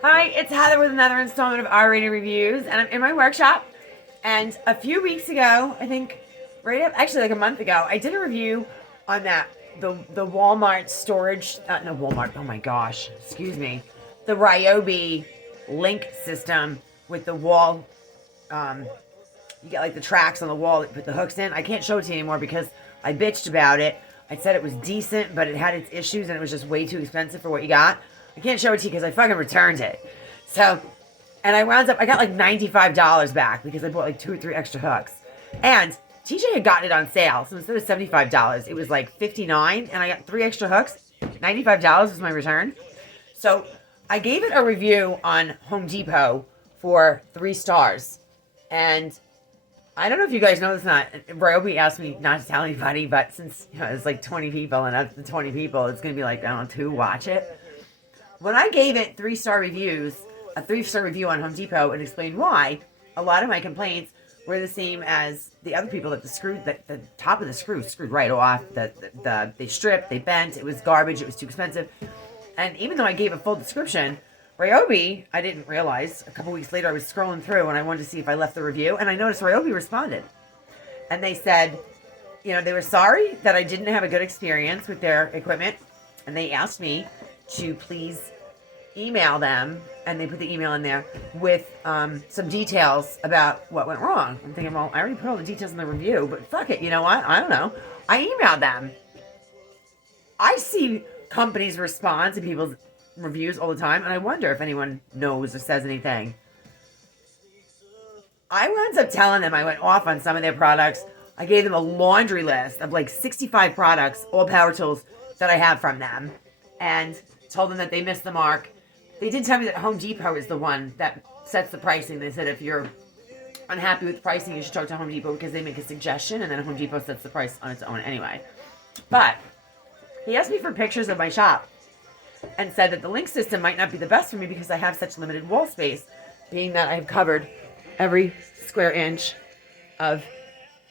Hi, it's Heather with another installment of R-Rated Reviews, and I'm in my workshop. And a few weeks ago, I think, actually like a month ago, I did a review on the Walmart storage, no Walmart, oh my gosh, excuse me, the Ryobi link system with the wall. You get like the tracks on the wall that you put the hooks in. I can't show it to you anymore because I bitched about it. I said it was decent, but it had its issues and it was just way too expensive for what you got. I can't show it to you because I fucking returned it. So, and I got like $95 back because I bought like 2 or 3 extra hooks. And TJ had gotten it on sale. So instead of $75, it was like $59, and I got 3 extra hooks. $95 was my return. So I gave it a review on Home Depot for 3 stars. And I don't know if you guys know this or not. Ryobi asked me not to tell anybody, but since it's like 20 people, and of the 20 people, it's going to be like, I don't know, 2 watch it. When I gave it 3-star reviews, a 3-star review on Home Depot, and explained why, a lot of my complaints were the same as the other people, that the top of the screw screwed right off. They stripped, they bent, it was garbage, it was too expensive. And even though I gave a full description, Ryobi, I didn't realize, a couple weeks later I was scrolling through and I wanted to see if I left the review, and I noticed Ryobi responded. And they said, they were sorry that I didn't have a good experience with their equipment, and they asked me to please email them, and they put the email in there with some details about what went wrong. I'm thinking, well, I already put all the details in the review, but fuck it, you know what? I don't know. I emailed them. I see companies respond to people's reviews all the time, and I wonder if anyone knows or says anything. I wound up telling them I went off on some of their products. I gave them a laundry list of like 65 products, all power tools, that I have from them, and told them that they missed the mark. They did tell me that Home Depot is the one that sets the pricing. They said if you're unhappy with the pricing, you should talk to Home Depot because they make a suggestion, and then Home Depot sets the price on its own anyway. But he asked me for pictures of my shop and said that the link system might not be the best for me because I have such limited wall space, being that I've covered every square inch of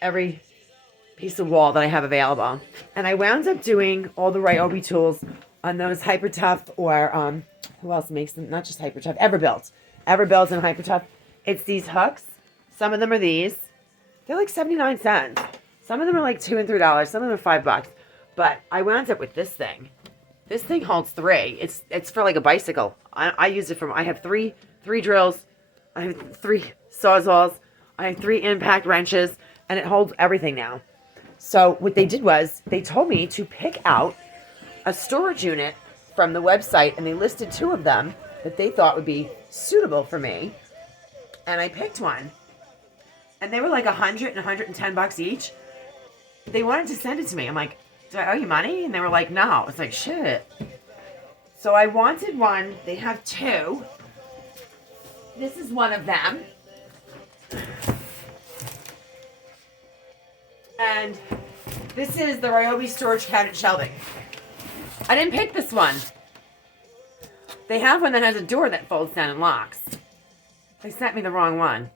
every piece of wall that I have available. And I wound up doing all the Ryobi tools on those Hyper Tough, or who else makes them? Not just Hyper Tough, Everbuilt and Hyper Tough. It's these hooks. Some of them are these. They're like 79 cents. Some of them are like $2 and $3. Some of them are $5. But I wound up with this thing. This thing holds 3. It's for like a bicycle. I use it I have three drills. I have 3 sawzalls. I have 3 impact wrenches, and it holds everything now. So what they did was they told me to pick out a storage unit from the website, and they listed 2 of them that they thought would be suitable for me. And I picked one. And they were like $100 and $110 each. They wanted to send it to me. I'm like, do I owe you money? And they were like, no. It's like, shit. So I wanted one. They have 2. This is one of them. And this is the Ryobi storage cabinet shelving. I didn't pick this one. They have one that has a door that folds down and locks. They sent me the wrong one.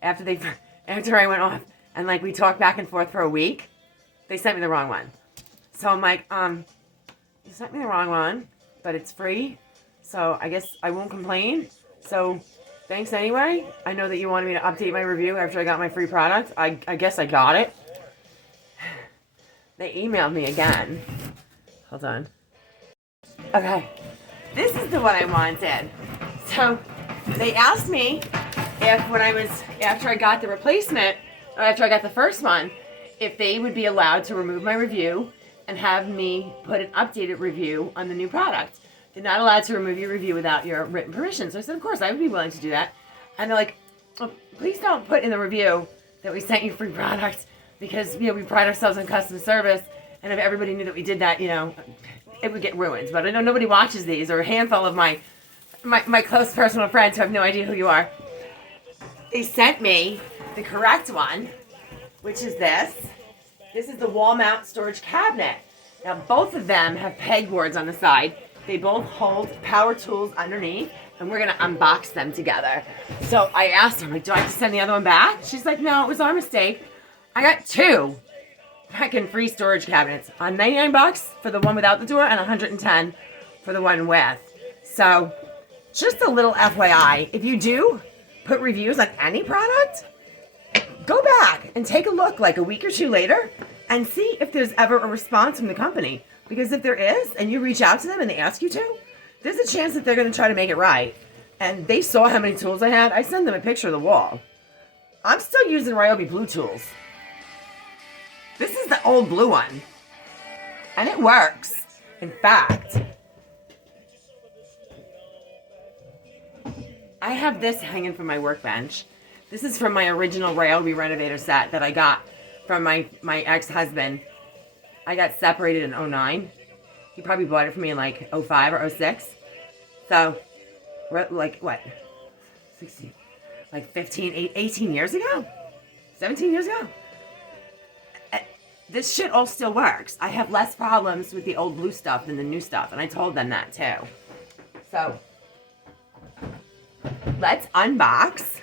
After I went off and like we talked back and forth for a week, they sent me the wrong one. So I'm like, you sent me the wrong one, but it's free, so I guess I won't complain. So thanks anyway. I know that you wanted me to update my review after I got my free product. I guess I got it. They emailed me again. Hold on. Okay. This is the one I wanted. So they asked me if after I got the replacement, or after I got the first one, if they would be allowed to remove my review and have me put an updated review on the new product. They're not allowed to remove your review without your written permission. So I said, of course, I would be willing to do that. And they're like, oh, please don't put in the review that we sent you free products because, we pride ourselves on customer service. And if everybody knew that we did that, it would get ruined. But I know nobody watches these, or a handful of my close personal friends who have no idea who you are. They sent me the correct one, which is this. This is the wall mount storage cabinet. Now, both of them have pegboards on the side. They both hold power tools underneath, and we're going to unbox them together. So I asked her, do I have to send the other one back? She's like, no, it was our mistake. I got 2 fucking free storage cabinets on $99 for the one without the door and $110 for the one with. So just a little FYI, if you do put reviews on any product, go back and take a look like a week or two later and see if there's ever a response from the company. Because if there is, and you reach out to them and they ask you to, there's a chance that they're going to try to make it right. And they saw how many tools I had. I sent them a picture of the wall. I'm still using Ryobi blue tools. This is the old blue one. And it works. In fact, I have this hanging from my workbench. This is from my original Ryobi renovator set that I got from my ex-husband. I got separated in 09. He probably bought it for me in like 05 or 06. So, we're like, what? 16, like 15, 18 years ago? 17 years ago? This shit all still works. I have less problems with the old blue stuff than the new stuff, and I told them that too. So, let's unbox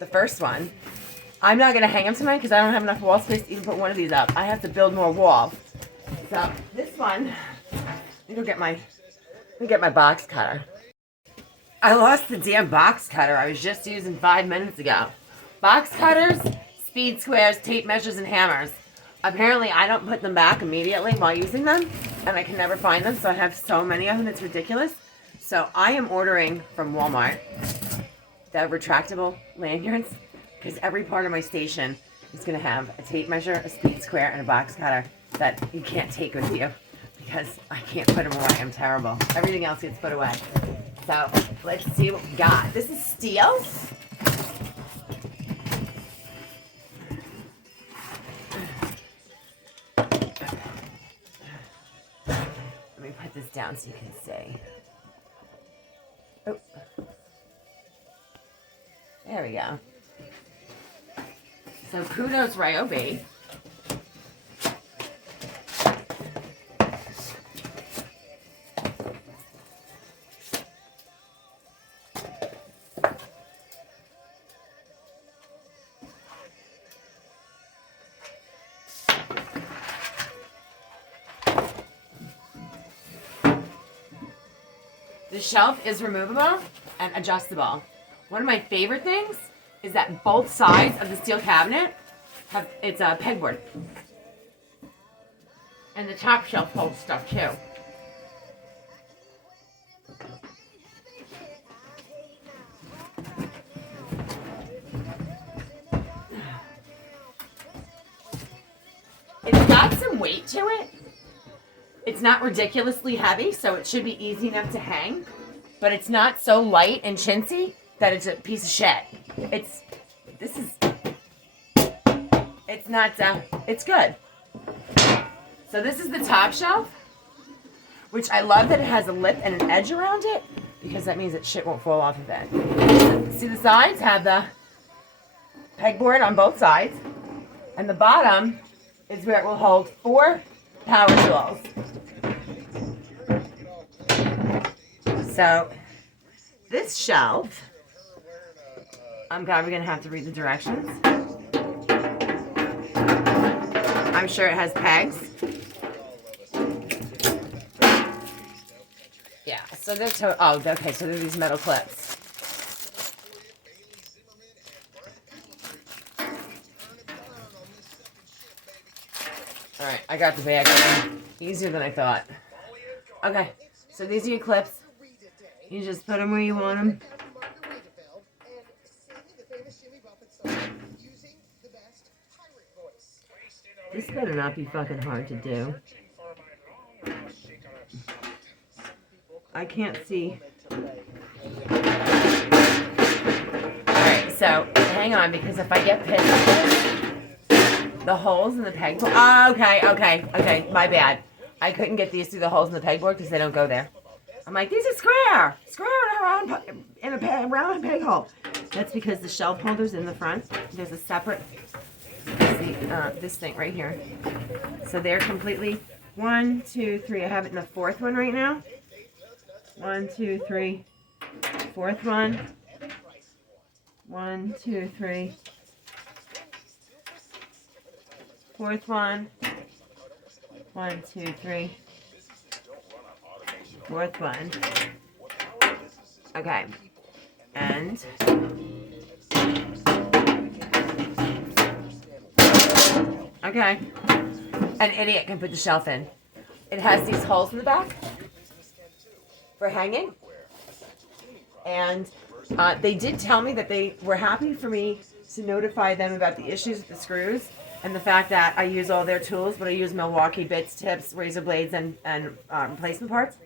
the first one. I'm not going to hang them tonight because I don't have enough wall space to even put one of these up. I have to build more wall. So, this one, let me get my box cutter. I lost the damn box cutter I was just using 5 minutes ago. Box cutters, speed squares, tape measures, and hammers. Apparently, I don't put them back immediately while using them, and I can never find them, so I have so many of them, it's ridiculous. So I am ordering from Walmart the retractable lanyards, because every part of my station is going to have a tape measure, a speed square, and a box cutter that you can't take with you, because I can't put them away. I'm terrible. Everything else gets put away. So let's see what we got. This is steel. Let me put this down so you can see. Oh. There we go. So kudos Ryobi. The shelf is removable and adjustable. One of my favorite things is that both sides of the steel cabinet have, it's a pegboard. And the top shelf holds stuff too. It's got some weight to it. It's not ridiculously heavy, so it should be easy enough to hang. But it's not so light and chintzy that it's a piece of shit. It's good. So this is the top shelf, which I love that it has a lip and an edge around it, because that means that shit won't fall off of it. See, the sides have the pegboard on both sides, and the bottom is where it will hold 4 power tools. So this shelf, I'm probably going to have to read the directions. I'm sure it has pegs. Yeah, so they're oh, okay, so there's these metal clips. All right, I got the bag open. Easier than I thought. Okay, so these are your clips. You just put them where you want them. This better not be fucking hard to do. I can't see. Alright, so hang on, because if I get pissed at the holes in the pegboard. Oh, okay, my bad. I couldn't get these through the holes in the pegboard because they don't go there. I'm like, these are square in a round peg hole. That's because the shelf holder's in the front. There's a separate, see, this thing right here. So they're completely 1, 2, 3. I have it in the 4th one right now. 1, 2, 3. 4th one. 1, 2, 3. 4th one. 1, 2, 3. 4th one. Okay. And okay. An idiot can put the shelf in. It has these holes in the back for hanging. And they did tell me that they were happy for me to notify them about the issues with the screws and the fact that I use all their tools, but I use Milwaukee bits, tips, razor blades, and replacement parts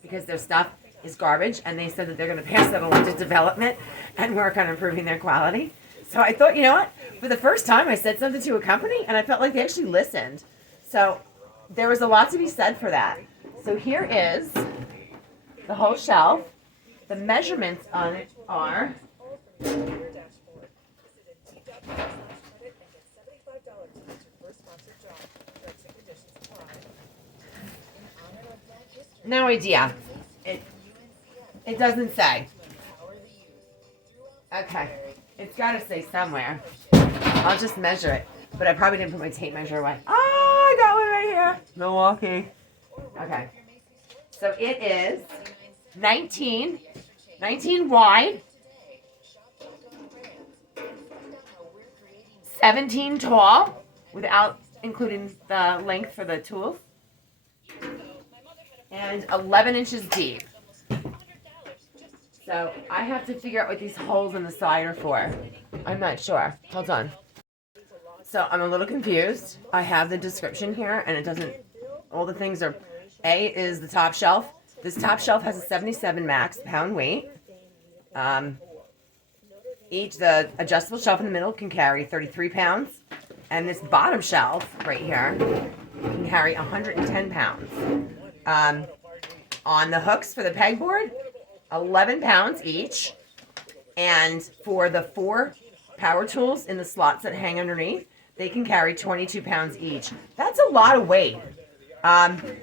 because their stuff is garbage. And they said that they're going to pass that along to development and work on improving their quality. So I thought, you know what? For the first time, I said something to a company, and I felt like they actually listened. So there was a lot to be said for that. So here is the whole shelf. The measurements on it are no idea. It doesn't say. Okay. It's got to say somewhere. I'll just measure it. But I probably didn't put my tape measure away. Oh, I got one right here. Milwaukee. Okay. So it is 19 wide, 17 tall, without including the length for the tools, and 11 inches deep. So I have to figure out what these holes in the side are for. I'm not sure. Hold on. So I'm a little confused. I have the description here, and it doesn't, all the things are, A is the top shelf. This top shelf has a 77 max pound weight. The adjustable shelf in the middle can carry 33 pounds. And this bottom shelf right here can carry 110 pounds. On the hooks for the pegboard, 11 pounds each. And for the 4 power tools in the slots that hang underneath, they can carry 22 pounds each. That's a lot of weight.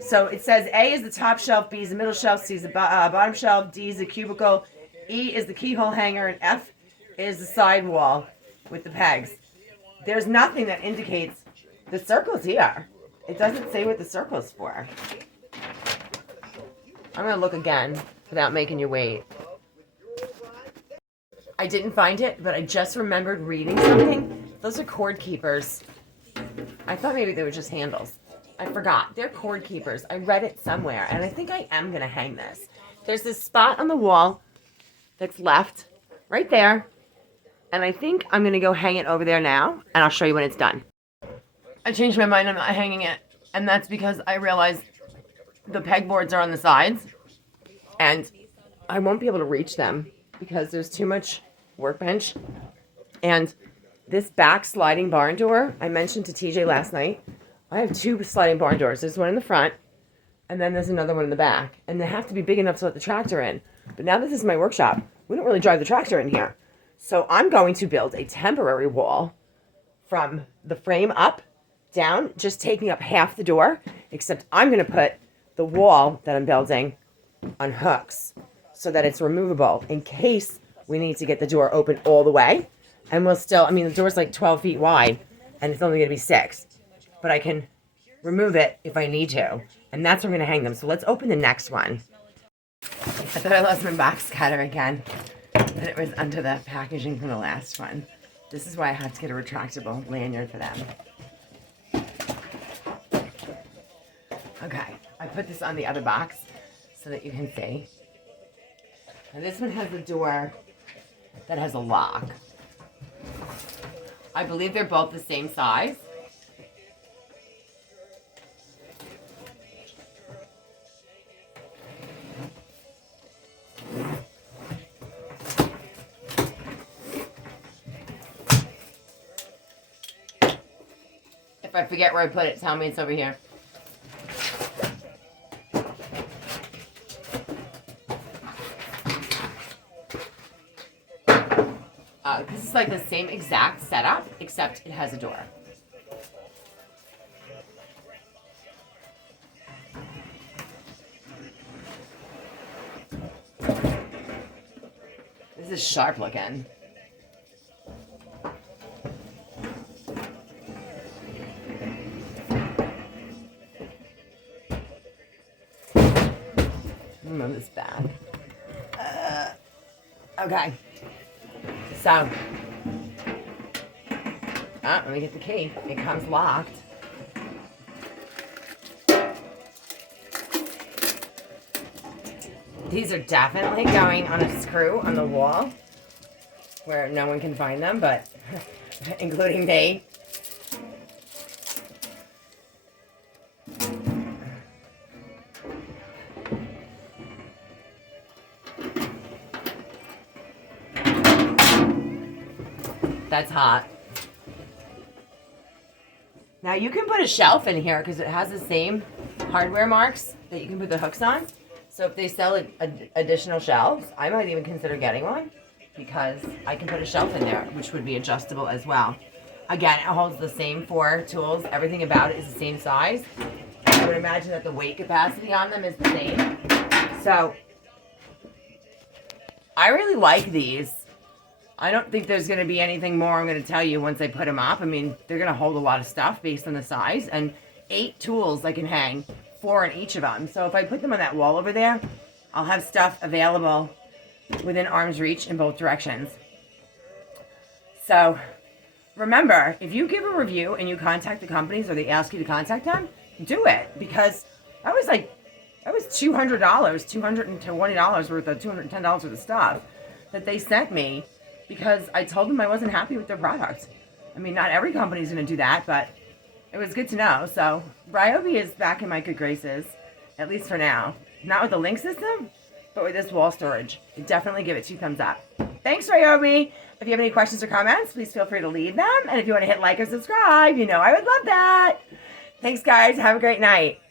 So it says A is the top shelf, B is the middle shelf, C is the bottom shelf, D is the cubicle, E is the keyhole hanger, and F is the side wall with the pegs. There's nothing that indicates the circle's here. It doesn't say what the circle's for. I'm going to look again without making you wait. I didn't find it, but I just remembered reading something. Those are cord keepers. I thought maybe they were just handles. I forgot. They're cord keepers. I read it somewhere, and I think I am going to hang this. There's this spot on the wall that's left right there, and I think I'm going to go hang it over there now, and I'll show you when it's done. I changed my mind. I'm not hanging it, and that's because I realized the pegboards are on the sides, and I won't be able to reach them because there's too much workbench. And this back sliding barn door, I mentioned to TJ last night, I have 2 sliding barn doors. There's one in the front, and then there's another one in the back. And they have to be big enough to let the tractor in. But now that this is my workshop, we don't really drive the tractor in here. So I'm going to build a temporary wall from the frame up, down, just taking up half the door, except I'm going to put the wall that I'm building on hooks so that it's removable in case we need to get the door open all the way. And we'll still, I mean, the door's like 12 feet wide, and it's only going to be 6. But I can remove it if I need to. And that's where I'm going to hang them. So let's open the next one. I thought I lost my box cutter again. And it was under the packaging from the last one. This is why I have to get a retractable lanyard for them. Okay, I put this on the other box so that you can see. And this one has a door that has a lock. I believe they're both the same size. If I forget where I put it, tell me it's over here. This is like the same exact setup, except it has a door. This is sharp looking. Move this back. Okay. So, let me get the key. It comes locked. These are definitely going on a screw on the wall where no one can find them, but including me. That's hot. Now you can put a shelf in here because it has the same hardware marks that you can put the hooks on. So if they sell additional shelves, I might even consider getting one because I can put a shelf in there, which would be adjustable as well. Again, it holds the same 4 tools. Everything about it is the same size. I would imagine that the weight capacity on them is the same. So I really like these. I don't think there's going to be anything more I'm going to tell you once I put them up. I mean, they're going to hold a lot of stuff based on the size. And 8 tools I can hang, 4 in each of them. So if I put them on that wall over there, I'll have stuff available within arm's reach in both directions. So remember, if you give a review and you contact the companies or they ask you to contact them, do it. Because that was $200, $220 worth of $210 worth of stuff that they sent me because I told them I wasn't happy with their product. I mean, not every company's going to do that, but it was good to know. So Ryobi is back in my good graces, at least for now. Not with the link system, but with this wall storage. I definitely give it 2 thumbs up. Thanks, Ryobi. If you have any questions or comments, please feel free to leave them. And if you want to hit like or subscribe, you know I would love that. Thanks, guys. Have a great night.